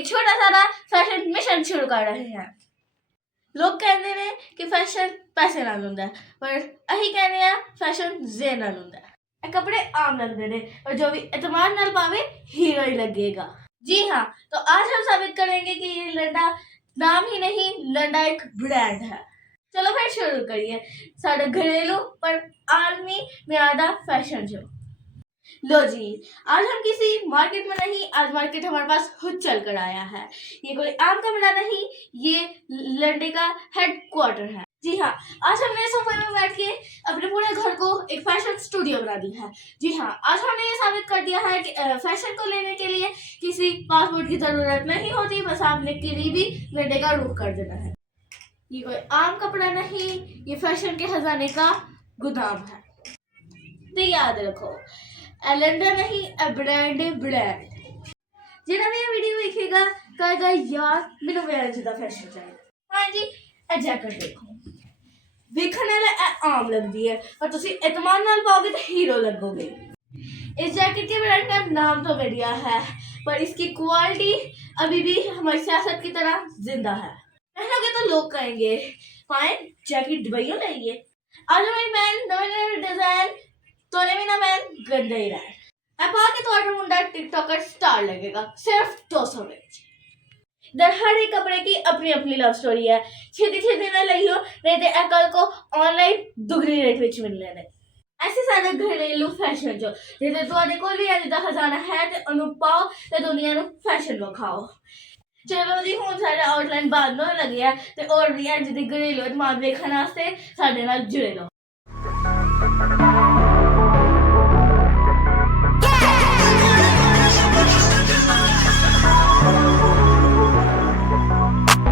एक छोटा सा फैशन मिशन शुरू कर रहे हैं। लोग कहते ने कि फैशन पैसे नाल हुंदा है, पर अही कहने आ फैशन जे नाल हुंदा है। ये कपड़े आम लगते ने और जो भी एतमाद नाल पावे हीरो ही लगेगा। जी हाँ, तो आज हम साबित करेंगे कि ये लंडा नाम ही नहीं, लंडा एक ब्रांड है। चलो फिर शुरू करिए साडा घरेलू पर आलमी म्यादा फैशन शो। लो जी, आज हम किसी मार्केट में नहीं, आज मार्केट हमारे पास खुद चल कर आया है। ये कोई आम कमरा नहीं, ये लंडे का हेडक्वार्टर है। जी हाँ, आज हमने सोफे में बैठ के अपने पूरे घर को एक फैशन स्टूडियो बना दी है। जी हाँ, आज हमने ये साबित कर दिया है कि फैशन को लेने के लिए किसी पासपोर्ट की जरूरत नहीं होती, बस आपने करीबी लंडे का रुख कर देना है। ये कोई आम कपड़ा नहीं, ये फैशन के खजाने का गोदाम है। तो याद रखो, लंडा नहीं, ब्रांड ब्रांड। जिन्हें भी ये वीडियो देखेगा कहेगा यार मैंने मेरा जिदा फैशन चाहिए। हाँ जी, ए जैकेट देखो, देखने वाला आम लगती है और तुसी एतमान नाल पाओगे तो हीरो लगोगे। इस जैकेट के ब्रांड का नाम तो बढ़िया है, पर इसकी क्वालिटी अभी भी हमारी सियासत की तरह जिंदा है। पहनोगे तो लोग कहेंगे फाइन जैकेट दुबईयों लाइए। आज हमारी बहन नवे डिजाइन तो भी ना मैं गंदा ही रहा है। के तो मुंडा टिकटॉकर स्टार लगेगा सिर्फ 200 में। दर हर एक कपड़े की अपनी अपनी लव स्टोरी है। छेती ना लियो, नहीं तो कल को ऑनलाइन दुगनी रेट विच मिलने ने। ऐसे सारे घरेलू फैशन जो जिते तुहाडे कोल भी अज दा खजाना है ते ओनु पाओ ते दुनिया नु फैशन विखाओ। चलो जी, हुण साडा आउटलाइन बनन लगे है ते और भी अज दे घरेलू दिमाग देखण वास्ते साडे नाल जुड़े रहो।